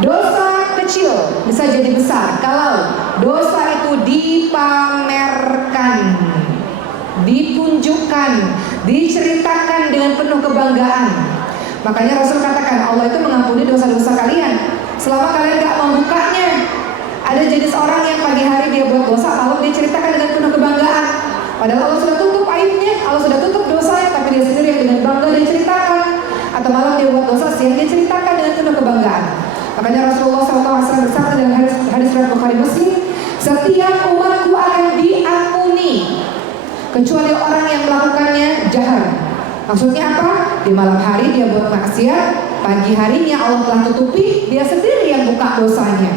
Dosa kecil bisa jadi besar kalau dosa itu dipamerkan, ditunjukkan, diceritakan dengan penuh kebanggaan. Makanya Rasul katakan Allah itu mengampuni dosa-dosa kalian selama kalian gak membukanya. Ada jenis orang yang pagi hari dia buat dosa, malam dia ceritakan dengan penuh kebanggaan. Padahal Allah sudah tutup aibnya, Allah sudah tutup dosanya, tapi dia sendiri yang dengan bangga dia ceritakan. Atau malam dia buat dosa, siang dia ceritakan dengan penuh kebanggaan. Makanya Rasulullah SAW bersabda dalam hadis riwayat Bukhari Muslim, setiap umatku akan diampuni kecuali orang yang melakukannya jahar. Maksudnya apa? Di malam hari dia buat maksiat, pagi harinya Allah telah tutupi, dia sendiri yang buka dosanya.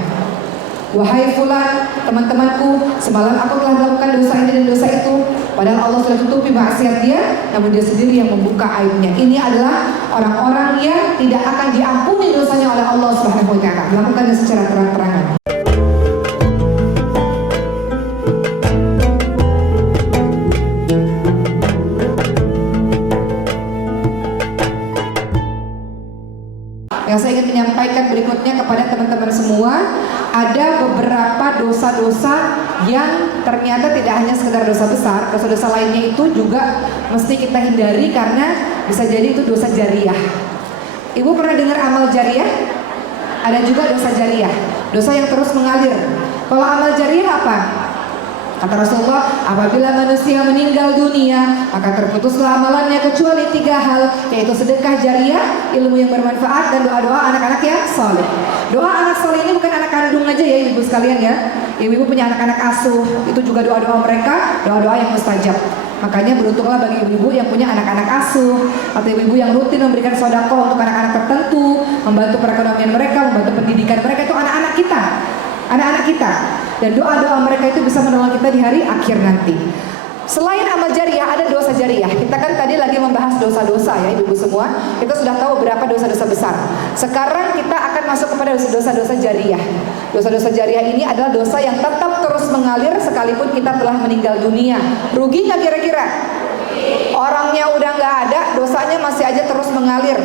Wahai fulan, teman-temanku, semalam aku telah melakukan dosa ini dan dosa itu. Padahal Allah sudah tutupi maksiat dia, namun dia sendiri yang membuka aibnya. Ini adalah orang-orang yang tidak akan diampuni dosanya oleh Allah Subhanahu wa taala, melakukannya secara terang-terangan. Yang saya ingin menyampaikan berikutnya kepada teman-teman semua, ada beberapa dosa-dosa yang ternyata tidak hanya sekedar dosa besar, dosa-dosa lainnya itu juga mesti kita hindari karena bisa jadi itu dosa jariah. Ibu pernah dengar amal jariah? Ada juga dosa jariah, dosa yang terus mengalir. Kalau amal jariah apa? Kata Rasulullah, apabila manusia meninggal dunia, maka terputuslah amalannya kecuali 3 hal, yaitu sedekah jariah, ilmu yang bermanfaat, dan doa-doa anak-anak yang soleh. Doa anak soleh ini bukan anak kandung aja ya ibu sekalian ya. Ibu-ibu punya anak-anak asuh, itu juga doa-doa mereka, doa-doa yang mustajab. Makanya beruntunglah bagi ibu-ibu yang punya anak-anak asuh, atau ibu-ibu yang rutin memberikan sedekah untuk anak-anak tertentu, membantu perekonomian mereka, membantu pendidikan mereka. Itu anak-anak kita, anak-anak kita. Dan doa-doa mereka itu bisa menolong kita di hari akhir nanti. Selain amal jariah, ada dosa jariah. Kita kan tadi lagi membahas dosa-dosa ya ibu-ibu semua. Kita sudah tahu berapa dosa-dosa besar. Sekarang kita akan masuk kepada dosa-dosa jariah. Dosa-dosa jariah ini adalah dosa yang tetap terus mengalir sekalipun kita telah meninggal dunia. Rugi nggak kira-kira? Orangnya udah nggak ada, dosanya masih aja terus mengalir.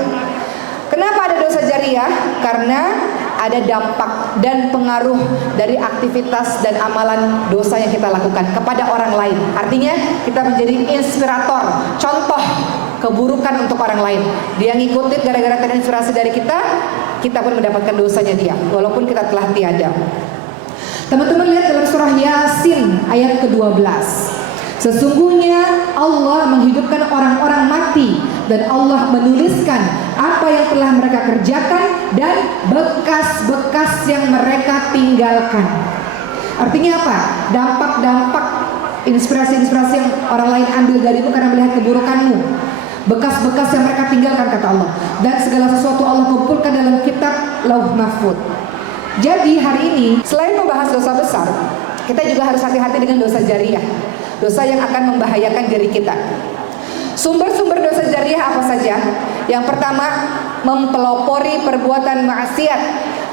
Kenapa ada dosa jariah? Karena ada dampak dan pengaruh dari aktivitas dan amalan dosa yang kita lakukan kepada orang lain. Artinya kita menjadi inspirator, contoh keburukan untuk orang lain. Dia ngikutin gara-gara terinspirasi dari kita, kita pun mendapatkan dosanya dia, walaupun kita telah tiada. Teman-teman lihat dalam surah Yasin ayat ke-12. Sesungguhnya Allah menghidupkan orang-orang mati dan Allah menuliskan apa yang telah mereka kerjakan dan bekas-bekas yang mereka tinggalkan. Artinya apa? Dampak-dampak inspirasi-inspirasi yang orang lain ambil darimu karena melihat keburukanmu. Bekas-bekas yang mereka tinggalkan kata Allah. Dan segala sesuatu Allah kumpulkan dalam kitab Lauh Mahfuz. Jadi hari ini selain membahas dosa besar, kita juga harus hati-hati dengan dosa jariah. Dosa yang akan membahayakan diri kita. Sumber-sumber dosa jariah apa saja? Yang pertama, mempelopori perbuatan maksiat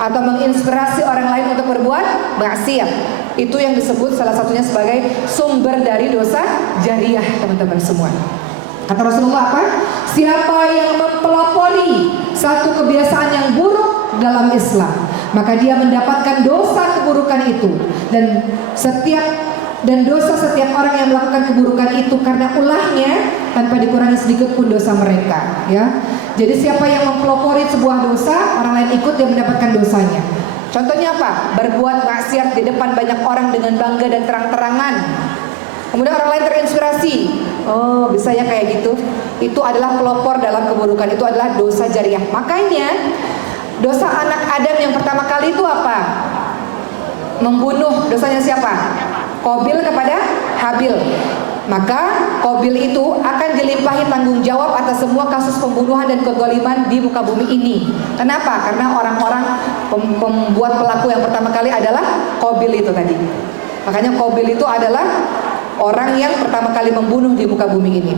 atau menginspirasi orang lain untuk berbuat maksiat. Itu yang disebut salah satunya sebagai sumber dari dosa jariah, teman-teman semua. Kata Rasulullah apa? Siapa yang mempelopori satu kebiasaan yang buruk dalam Islam, maka dia mendapatkan dosa keburukan itu. Dan dosa setiap orang yang melakukan keburukan itu karena ulahnya tanpa dikurangi sedikit pun dosa mereka ya. Jadi siapa yang mempelopori sebuah dosa, orang lain ikut, dia mendapatkan dosanya. Contohnya apa? Berbuat maksiat di depan banyak orang dengan bangga dan terang-terangan. Kemudian orang lain terinspirasi, oh bisa ya kayak gitu. Itu adalah pelopor dalam keburukan, itu adalah dosa jariah. Makanya dosa anak Adam yang pertama kali itu apa? Membunuh. Dosanya siapa? Qabil kepada Habil. Maka Qabil itu akan dilimpahi tanggung jawab atas semua kasus pembunuhan dan kezaliman di muka bumi ini. Kenapa? Karena orang-orang pembuat pelaku yang pertama kali adalah Qabil itu tadi. Makanya Qabil itu adalah orang yang pertama kali membunuh di muka bumi ini.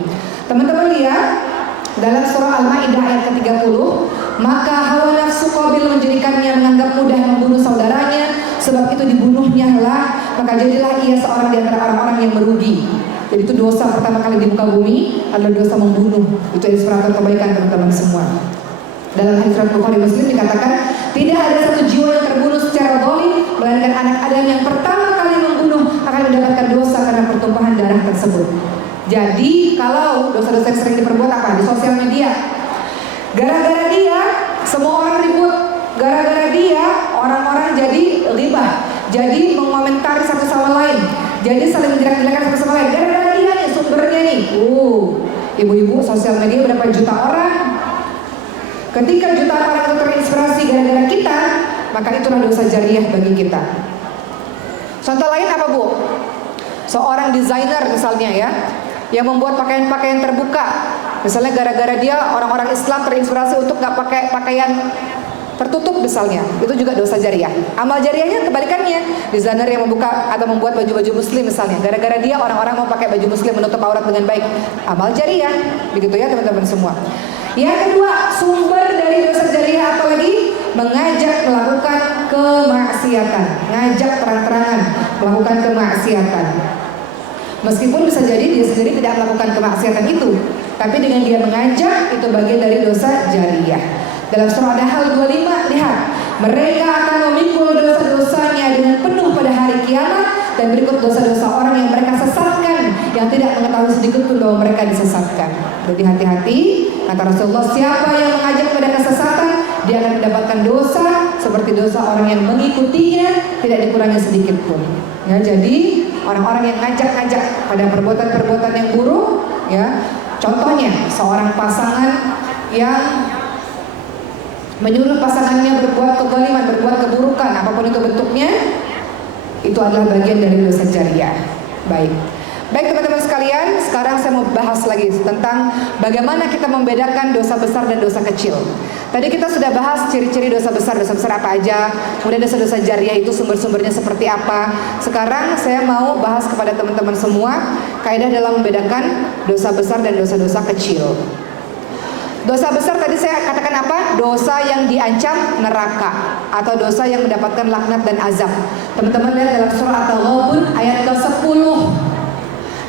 Teman-teman lihat dalam surah Al-Maidah ayat ke-30, maka hawa nafsu Qabil menjadikannya menganggap mudah membunuh saudaranya, sebab itu dibunuhnya lah, maka jadilah ia seorang di antara orang-orang yang merugi. Jadi itu dosa pertama kali di muka bumi adalah dosa membunuh. Itu inspirator kebaikan teman-teman semua. Dalam hadis riwayat Bukhari Muslim dikatakan, Tidak ada satu jiwa yang terbunuh secara zalim, melainkan anak Adam yang pertama kali membunuh akan mendapatkan dosa karena pertumpahan darah tersebut. Jadi kalau dosa-dosa yang sering diperbuat apa? Di sosial media. Gara-gara dia semua orang ribut. Gara-gara dia orang-orang jadi ghibah, jadi mengomentari satu sama lain, jadi saling menjelek-jelekan satu sama lain. Gara-gara dia nih sumbernya nih. Ibu-ibu, sosial media berapa juta orang. Ketika jutaan orang itu terinspirasi gara-gara kita, maka itulah dosa jariah bagi kita. Contoh lain apa, Bu? Seorang desainer misalnya ya, yang membuat pakaian-pakaian terbuka. Misalnya gara-gara dia orang-orang Islam terinspirasi untuk gak pakai pakaian tertutup misalnya, itu juga dosa jariah. Amal jariahnya kebalikannya, desainer yang membuka atau membuat baju-baju muslim misalnya, gara-gara dia orang-orang mau pakai baju muslim menutup aurat dengan baik, amal jariah. Begitu ya teman-teman semua. Yang kedua, sumber dari dosa jariah apalagi mengajak melakukan kemaksiatan, ngajak terang-terangan melakukan kemaksiatan. Meskipun bisa jadi dia sendiri tidak melakukan kemaksiatan itu, tapi dengan dia mengajak, itu bagian dari dosa jariah. Dalam surah An-Nahl 25, lihat, mereka akan memikul dosa-dosanya dengan penuh pada hari kiamat, dan berikut dosa-dosa orang yang mereka sesatkan, yang tidak mengetahui sedikit pun bahwa mereka disesatkan. Jadi hati-hati, kata Rasulullah, siapa yang mengajak pada kesesatan, dia akan mendapatkan dosa seperti dosa orang yang mengikutinya, tidak dikurangi sedikit pun. Ya, jadi orang-orang yang ngajak-ngajak pada perbuatan-perbuatan yang buruk, ya, contohnya seorang pasangan yang menyuruh pasangannya berbuat kezaliman, berbuat keburukan, apapun itu bentuknya, itu adalah bagian dari dosa jariah. Baik teman-teman sekalian, sekarang saya mau bahas lagi tentang bagaimana kita membedakan dosa besar dan dosa kecil. Tadi kita sudah bahas ciri-ciri dosa besar apa aja, kemudian dosa-dosa jariah itu sumber-sumbernya seperti apa. Sekarang saya mau bahas kepada teman-teman semua kaidah dalam membedakan dosa besar dan dosa-dosa kecil. Dosa besar tadi saya katakan apa? Dosa yang diancam neraka atau dosa yang mendapatkan laknat dan azab. Teman-teman lihat dalam surah At-Taghabun ayat ke-10.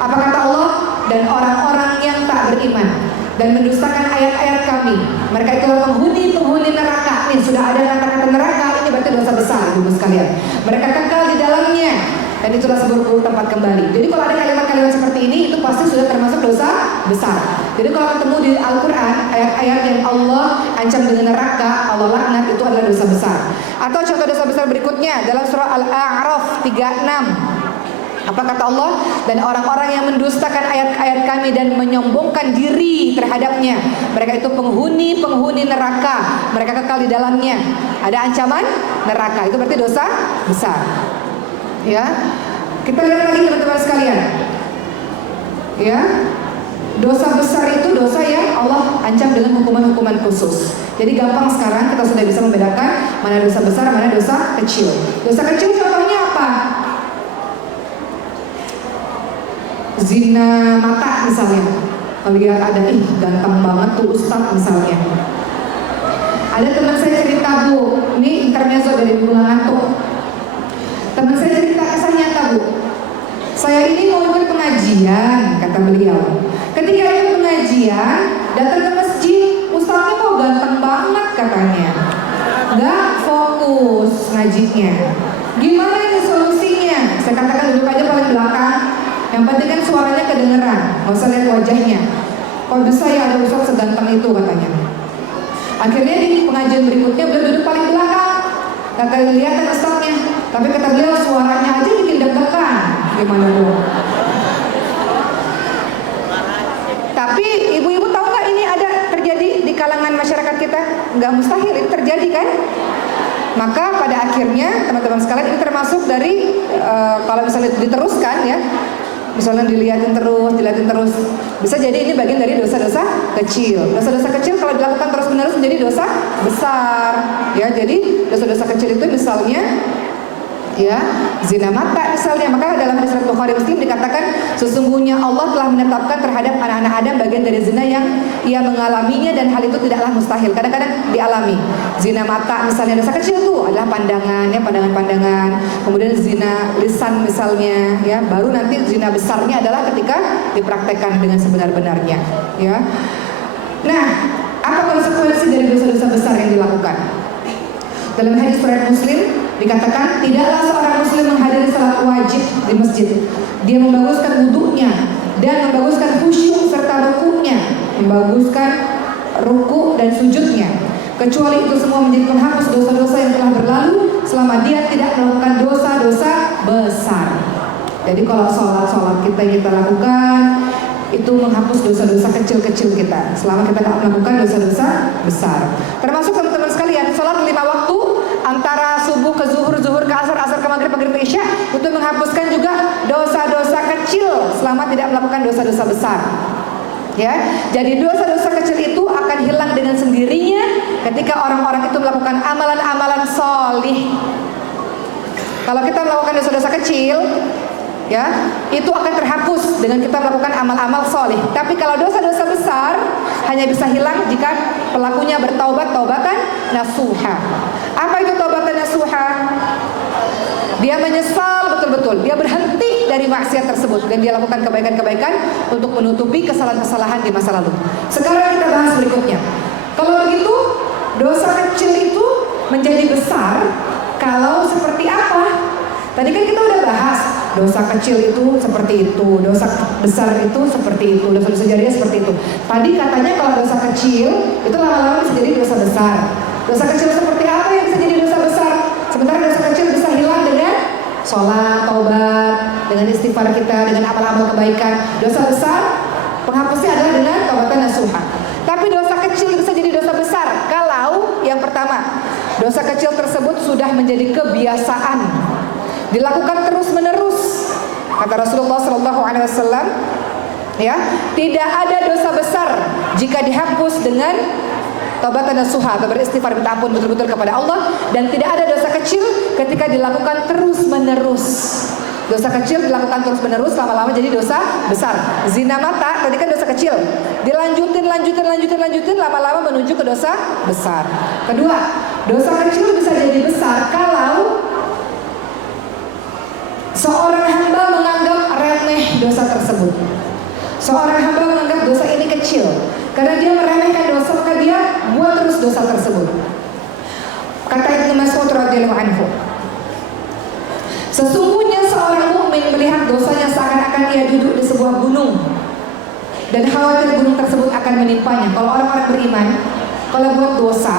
Apa kata Allah? Dan orang-orang yang tak beriman dan mendustakan ayat-ayat kami, mereka itulah penghuni neraka. Ini sudah ada kata-kata neraka, ini berarti dosa besar, Ibu sekalian. Mereka kekal di dalamnya, dan itulah seburuk-buruk tempat kembali. Jadi kalau ada kalimat-kalimat seperti ini, itu pasti sudah termasuk dosa besar. Jadi kalau ketemu di Al-Quran ayat-ayat yang Allah ancam dengan neraka, Allah laknat, itu adalah dosa besar. Atau contoh dosa besar berikutnya dalam surah Al-A'raf 36. Apa kata Allah? Dan orang-orang yang mendustakan ayat-ayat kami dan menyombongkan diri terhadapnya, mereka itu penghuni neraka, mereka kekal di dalamnya. Ada ancaman neraka, itu berarti dosa besar. Ya, kita lihat lagi teman-teman sekalian. Ya, dosa besar itu dosa yang Allah ancam dengan hukuman-hukuman khusus. Jadi gampang sekarang kita sudah bisa membedakan mana dosa besar, mana dosa kecil. Dosa kecil contohnya apa? Zina mata misalnya. Kalau lihat ada, ganteng banget tuh Ustaz misalnya. Ada teman saya cerita, Bu, ini intermezzo dari Bulan Ngantuk. Teman saya cerita kisah nyata, Bu. Saya ini mau ikut pengajian, kata beliau. Ketika ikut pengajian, datang ke masjid, Ustaznya kok ganteng banget katanya. Gak fokus ngajinya. Gimana ini solusinya? Saya katakan duduk aja paling belakang. Yang penting kan suaranya kedengeran, nggak usah lihat wajahnya. Kalau bisa ya ada ustaz seganteng itu katanya. Akhirnya di pengajian berikutnya beliau duduk paling belakang. Kata kelihatan ustaznya, tapi kata beliau suaranya aja bikin deg-degan. Gimana dong? Tapi ibu-ibu tahu nggak ini ada terjadi di kalangan masyarakat kita? Nggak mustahil, ini terjadi kan? Maka pada akhirnya teman-teman sekalian ini termasuk dari kalau misalnya diteruskan ya. Misalnya dilihatin terus, bisa jadi ini bagian dari dosa-dosa kecil. Dosa-dosa kecil kalau dilakukan terus-menerus menjadi dosa besar. Ya, jadi dosa-dosa kecil itu misalnya ya zina mata misalnya. Maka dalam hadis riwayat Bukhari Muslim dikatakan sesungguhnya Allah telah menetapkan terhadap anak-anak Adam bagian dari zina yang ia mengalaminya dan hal itu tidaklah mustahil. Kadang-kadang dialami. Zina mata misalnya dosa kecil itu adalah pandangan, pandangan-pandangan. Kemudian zina lisan misalnya, ya. Baru nanti zina besarnya adalah ketika dipraktekkan dengan sebenar-benarnya, ya. Nah, apa konsekuensi dari dosa-dosa besar yang dilakukan? Dalam hadis riwayat Muslim dikatakan, tidaklah seorang muslim menghadiri salat wajib di masjid, dia membaguskan wudunya dan membaguskan khusyuk serta rukuknya, membaguskan ruku dan sujudnya, kecuali itu semua menjadi penghapus dosa-dosa yang telah berlalu selama dia tidak melakukan dosa-dosa besar. Jadi kalau sholat kita lakukan itu menghapus dosa-dosa kecil-kecil kita selama kita tidak melakukan dosa-dosa besar. Termasuk teman-teman sekalian, sholat 5 waktu antara subuh ke zuhur, zuhur ke asar, asar ke maghrib, maghrib ke isya, itu menghapuskan juga dosa-dosa kecil selama tidak melakukan dosa-dosa besar. Ya, jadi dosa-dosa kecil itu akan hilang dengan sendirinya ketika orang-orang itu melakukan amalan-amalan solih. Kalau kita melakukan dosa-dosa kecil, ya, itu akan terhapus dengan kita melakukan amal-amal soleh. Tapi kalau dosa-dosa besar hanya bisa hilang jika pelakunya bertaubat, taubatan nasuha. Apa itu taubatan nasuha? Dia menyesal betul-betul, dia berhenti dari maksiat tersebut dan dia lakukan kebaikan-kebaikan untuk menutupi kesalahan-kesalahan di masa lalu. Sekarang kita bahas berikutnya. Kalau begitu, dosa kecil itu menjadi besar kalau seperti apa? Tadi kan kita udah bahas dosa kecil itu seperti itu, dosa besar itu seperti itu, dosa-dosa jariah seperti itu. Tadi katanya kalau dosa kecil itu lama-lama bisa jadi dosa besar. Dosa kecil seperti apa yang bisa jadi dosa besar? Sementara dosa kecil bisa hilang dengan sholat, taubat, dengan istighfar kita, dengan amal-amal kebaikan. Dosa besar penghapusnya adalah dengan taubatan nasuha. Tapi dosa kecil bisa jadi dosa besar kalau yang pertama, dosa kecil tersebut sudah menjadi kebiasaan, dilakukan terus-menerus. Kata Rasulullah SAW, ya, tidak ada dosa besar jika dihapus dengan taubat nasuha atau beristighfar minta ampun betul-betul kepada Allah, dan tidak ada dosa kecil ketika dilakukan terus-menerus. Dosa kecil dilakukan terus-menerus lama-lama jadi dosa besar. Zina mata tadi kan dosa kecil, dilanjutin lama-lama menuju ke dosa besar. Kedua, dosa kecil bisa jadi besar kalau seorang hamba menganggap remeh dosa tersebut. Seorang hamba menganggap dosa ini kecil, karena dia meremehkan dosa, maka dia buat terus dosa tersebut. Kata Ibnu Mas'ud radhiyallahu anhu, sesungguhnya seorang mukmin melihat dosanya seakan-akan ia duduk di sebuah gunung dan khawatir gunung tersebut akan menimpanya. Kalau orang-orang beriman, kalau buat dosa,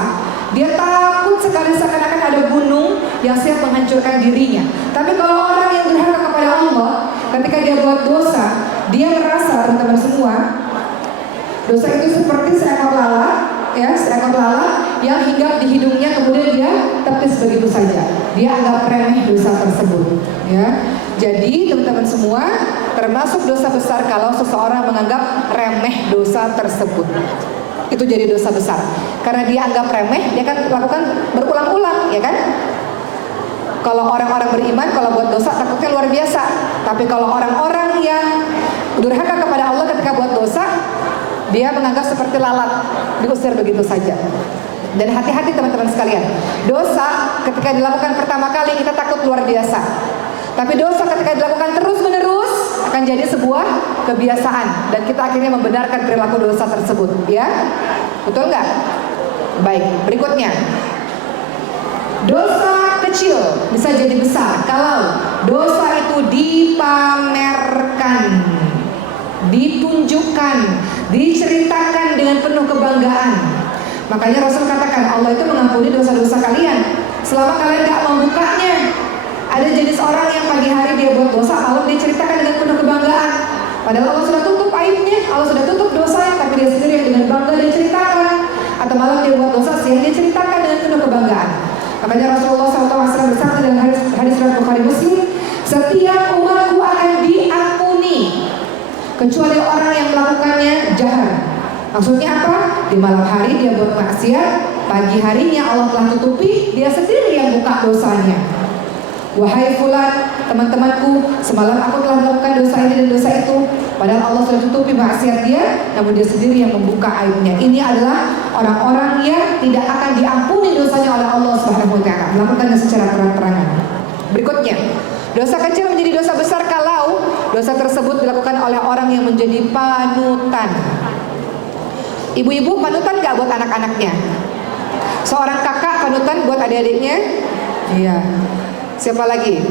dia takut sekali seakan-akan ada gunung yang siap menghancurkan dirinya. Tapi kalau orang yang durhaka kepada Allah, ketika dia buat dosa, dia merasa, teman-teman semua, dosa itu seperti seekor lalat, ya, seekor lalat yang hinggap di hidungnya kemudian dia tepis begitu saja. Dia anggap remeh dosa tersebut, ya. Jadi teman-teman semua, termasuk dosa besar kalau seseorang menganggap remeh dosa tersebut. Itu jadi dosa besar karena dia anggap remeh, dia kan lakukan berulang-ulang, ya kan? Kalau orang-orang beriman, kalau buat dosa takutnya luar biasa. Tapi kalau orang-orang yang durhaka kepada Allah ketika buat dosa, dia menganggap seperti lalat, diusir begitu saja. Dan hati-hati teman-teman sekalian, dosa ketika dilakukan pertama kali kita takut luar biasa. Tapi dosa ketika dilakukan terus-menerus akan jadi sebuah kebiasaan dan kita akhirnya membenarkan perilaku dosa tersebut, ya. Betul nggak? Baik, berikutnya. Dosa kecil bisa jadi besar kalau dosa itu dipamerkan, ditunjukkan, diceritakan dengan penuh kebanggaan. Makanya Rasul katakan, Allah itu mengampuni dosa-dosa kalian selama kalian gak membukanya. Ada jenis orang yang pagi hari dia buat dosa, Allah diceritakan dengan penuh kebanggaan. Padahal Allah sudah tutup aibnya, Allah sudah tutup dosanya, tapi dia sendiri yang dengan bangga dia ceritakan. Atau malah dia buat dosa, siang dia ceritakan dengan penuh kebanggaan. Makanya Rasulullah SAW bersabda dalam hadis riwayat Bukhari Muslim, setiap umatku akan diampuni kecuali orang yang melakukannya jahar. Maksudnya apa? Di malam hari dia buat maksiat, pagi harinya Allah telah tutupi, dia sendiri yang buka dosanya. Wahai fulan, teman-temanku, semalam aku telah melakukan dosa ini dan dosa itu, padahal Allah sudah tutupi maksiat dia, namun dia sendiri yang membuka aibnya. Ini adalah orang-orang yang tidak akan diampuni dosanya oleh Allah Subhanahu wa taala, melakukannya secara terang-terangan. Berikutnya, dosa kecil menjadi dosa besar kalau dosa tersebut dilakukan oleh orang yang menjadi panutan. Ibu-ibu panutan gak buat anak-anaknya? Seorang kakak panutan buat adik-adiknya? Iya. Siapa lagi?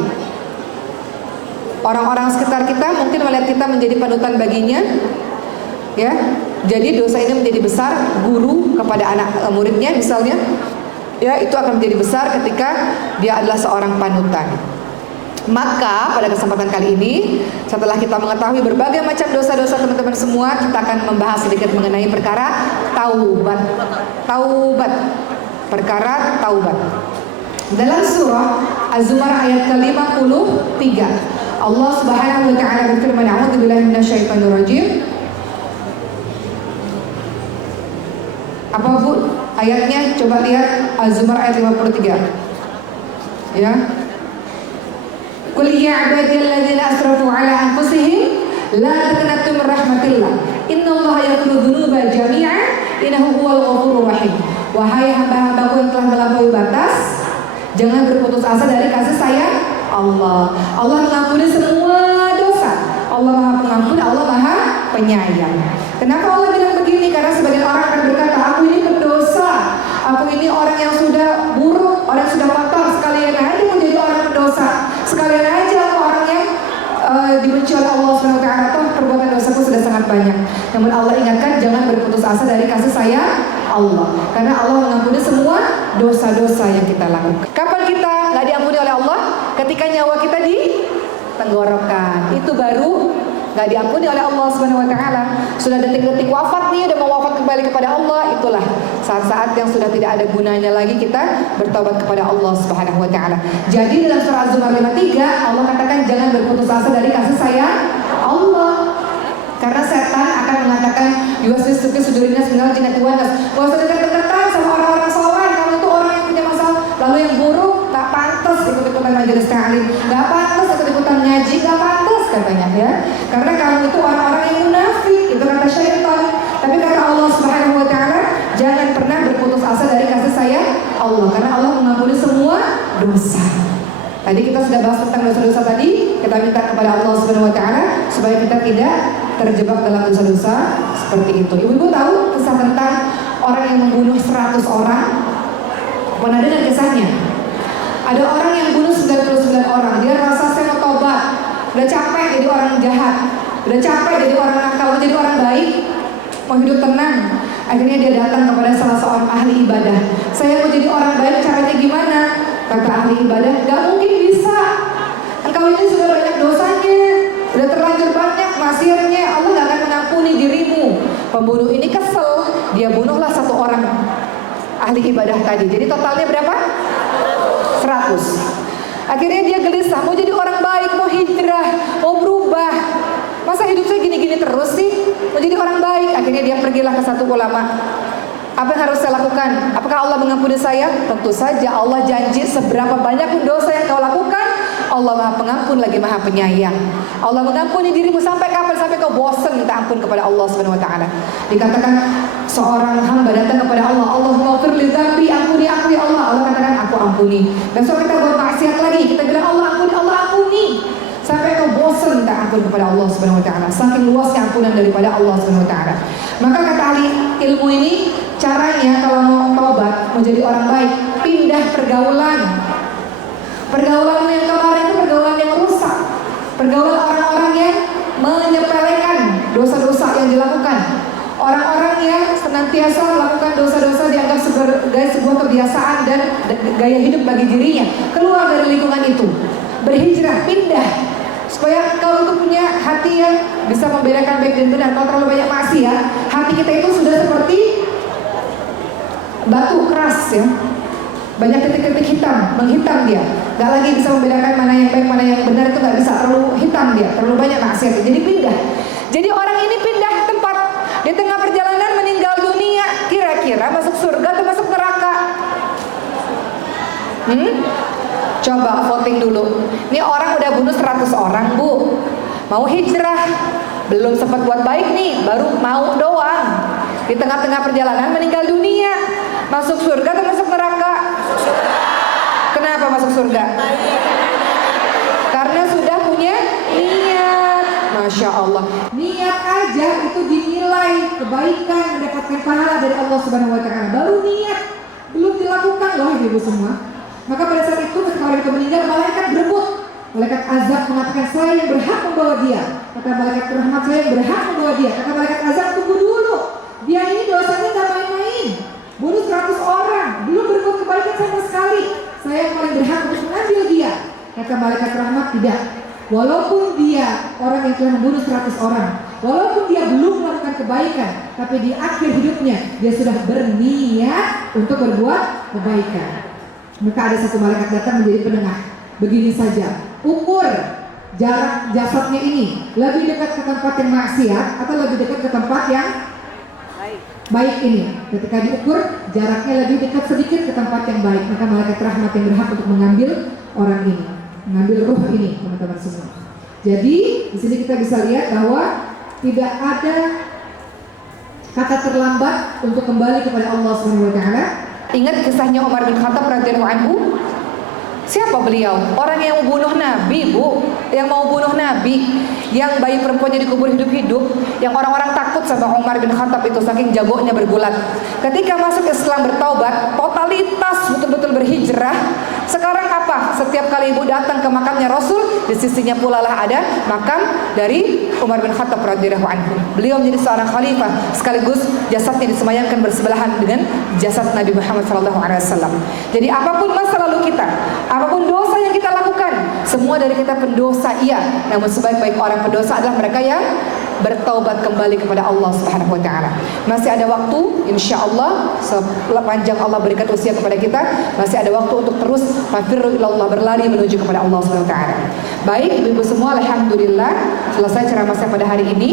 Orang-orang sekitar kita mungkin melihat kita menjadi panutan baginya, ya. Jadi dosa ini menjadi besar. Guru kepada anak muridnya misalnya, ya, itu akan menjadi besar ketika dia adalah seorang panutan. Maka pada kesempatan kali ini, setelah kita mengetahui berbagai macam dosa-dosa teman-teman semua, kita akan membahas sedikit mengenai perkara taubat. Taubat, perkara taubat. Dalam surah Az-Zumar ayat ke-53, Allah Subhanahu wa taala berfirman, "A'udzubillahi minasyaitonirrajim." Apa Bu ayatnya? Coba lihat Az-Zumar ayat 53. Ya. Qul ya ibadiyalladzina asrafu ala anfusihim la taqnatu min rahmatillah. Innallaha yaghfiru dzunuba jami'an innahu huwal ghafurur rahim. Wahai hamba-hambaku yang telah melampaui batas, jangan berputus asa dari kasih sayang Allah. Allah mengampuni semua dosa. Allah Maha Pengampun, Allah Maha Penyayang. Kenapa Allah bilang begini? Karena sebagian orang akan berkata, aku ini pendosa, aku ini orang yang sudah buruk, orang yang sudah kotor, sekalian aja menjadi orang pendosa, sekalian aja aku orang yang dibenci oleh Allah SWT. Toh perbuatan dosaku sudah sangat banyak. Namun Allah ingatkan, jangan berputus asa dari kasih sayang Allah, karena Allah mengampuni semua dosa-dosa yang kita lakukan. Kapan kita nggak diampuni oleh Allah? Ketika nyawa kita di tenggorokan, itu baru nggak diampuni oleh Allah Subhanahu Wa Taala. Sudah detik-detik wafat nih, udah mau wafat kembali kepada Allah, itulah saat-saat yang sudah tidak ada gunanya lagi kita bertobat kepada Allah Subhanahu Wa Taala. Jadi dalam surah Az-Zumar 53 Allah katakan jangan berputus asa dari kasih sayang Allah. Karena setan akan mengatakan yuwaswisu sudurina minal jinnati wan nas. Gak usah dekat-dekatan sama orang-orang soleh, kamu itu orang yang punya masalah. Lalu yang buruk, gak pantas ikut-ikutan majelis ta'lim, gak pantas ikut-ikutan ngaji, gak pantas katanya ya. Karena kamu itu orang-orang yang munafik, itu kata syaitan. Tapi kata Allah Subhanahu Wa Taala, jangan pernah berputus asa dari kasih sayang Allah, karena Allah mengampuni semua dosa. Tadi kita sudah bahas tentang dosa-dosa tadi. Kita minta kepada Allah Subhanahu Wa Taala supaya kita tidak terjebak dalam dosa-dosa seperti itu. Ibu-ibu tahu kisah tentang orang yang membunuh 100 orang? Pernah dengar kisahnya? Ada orang yang bunuh 99 orang. Dia rasa saya mau tobat, udah capek jadi orang jahat, udah capek jadi orang nakal, mau jadi orang baik, mau hidup tenang. Akhirnya dia datang kepada salah seorang ahli ibadah. Saya mau jadi orang baik, caranya gimana? Kata ahli ibadah, gak mungkin bisa. Engkau ini sudah banyak dosanya, udah terlanjur banyak maksiatnya, Allah gak akan mengampuni dirimu. Pembunuh ini kesel, dia bunuhlah 1 orang ahli ibadah tadi. Jadi totalnya berapa? 100. Akhirnya dia gelisah, mau jadi orang baik, mau hijrah, mau berubah. Masa hidup saya gini-gini terus sih? Mau jadi orang baik. Akhirnya dia pergilah ke satu ulama. Apa yang harus saya lakukan? Apakah Allah mengampuni saya? Tentu saja. Allah janji seberapa banyak pun dosa yang kau lakukan, Allah Maha Pengampun lagi Maha Penyayang. Allah mengampuni dirimu sampai kapan? Sampai kau bosan minta ampun kepada Allah Subhanahu Wa Taala. Dikatakan seorang hamba datang kepada Allah, Allahumma firli dzambi, ampuni aku ya Allah. Allah katakan aku ampuni. Besok kita buat maksiat lagi, kita bilang Allah ampuni, Allah ampuni. Sampai kau bosan minta ampun kepada Allah Subhanahu Wa Taala. Saking luasnya ampunan daripada Allah Subhanahu Wa Taala. Maka kata ahli ilmu ini, caranya kalau mau taubat, mau jadi orang baik, pindah pergaulan. Pergaulanmu yang kemarin itu pergaulan yang rusak, pergaulan orang-orang yang menyepelekan dosa-dosa yang dilakukan, orang-orang yang senantiasa melakukan dosa-dosa dianggap sebagai sebuah kebiasaan dan gaya hidup bagi dirinya. Keluar dari lingkungan itu, berhijrah, pindah, supaya kau itu punya hati yang bisa membedakan baik dan benar. Kalau terlalu banyak maksiat, hati kita itu sudah seperti batu keras ya, banyak titik-titik hitam, menghitam dia, gak lagi bisa membedakan mana yang baik, mana yang benar, itu gak bisa, terlalu hitam dia, terlalu banyak maksiat. Jadi pindah. Jadi orang ini pindah tempat, di tengah perjalanan meninggal dunia, kira-kira masuk surga atau masuk neraka? Coba voting dulu. Ini orang udah bunuh 100 orang Bu, mau hijrah, belum sempat buat baik nih, baru mau doang. Di tengah-tengah perjalanan meninggal dunia, masuk surga atau masuk neraka? Kenapa masuk surga? Karena sudah punya niat. Masya Allah. Niat aja itu dinilai kebaikan, mendapatkan pahala dari Allah Subhanahu Wa Taala. Baru niat, belum diperlakukan loh ibu semua. Maka pada saat itu ketika orang itu meninggal, malaikat berebut. Malaikat azab mengatakan, saya yang berhak membawa dia. Kata malaikat rahmat, saya yang berhak membawa dia. Kata malaikat azab, tunggu dulu. Dia ini dosanya gak main-main. Bunuh 100 orang, belum berbuat kebaikan sama sekali. Saya yang paling berhak untuk mengambil dia. Kata malaikat rahmat, tidak. Walaupun dia orang yang telah membunuh 100 orang, walaupun dia belum melakukan kebaikan, tapi di akhir hidupnya dia sudah berniat untuk berbuat kebaikan. Maka ada satu malaikat datang menjadi penengah. Begini saja, ukur jarak jasadnya ini lebih dekat ke tempat yang maksiat atau lebih dekat ke tempat yang baik ini. Ketika diukur jaraknya lebih dekat sedikit ke tempat yang baik, maka malaikat rahmat yang berhak untuk mengambil orang ini, mengambil ruh ini, teman-teman semua. Jadi di sini kita bisa lihat bahwa tidak ada kata terlambat untuk kembali kepada Allah Subhanahu wa taala. Ingat kisahnya Umar bin Khattab radhiyallahu anhu? Siapa beliau? Orang yang membunuh Nabi, Bu. Yang mau bunuh Nabi, yang bayi perempuannya dikubur hidup-hidup, yang orang-orang takut sama Umar bin Khattab itu saking jagonya bergulat. Ketika masuk Islam bertaubat, totalitas betul-betul berhijrah. Sekarang apa? Setiap kali ibu datang ke makamnya Rasul, di sisinya pula lah ada makam dari Umar bin Khattab radhiyallahu anhu. Beliau menjadi seorang khalifah, sekaligus jasadnya disemayamkan bersebelahan dengan jasad Nabi Muhammad SAW. Jadi apapun masa lalu kita, apapun dosa yang kita lakukan, semua dari kita pendosa, iya. Namun sebaik-baik orang pendosa adalah mereka yang bertaubat kembali kepada Allah Subhanahu wa taala. Masih ada waktu, insyaallah, sepanjang Allah berikan usia kepada kita, masih ada waktu untuk terus fafirru ilallah, berlari menuju kepada Allah Subhanahu wa taala. Baik, ibu-ibu semua, alhamdulillah selesai ceramah saya pada hari ini.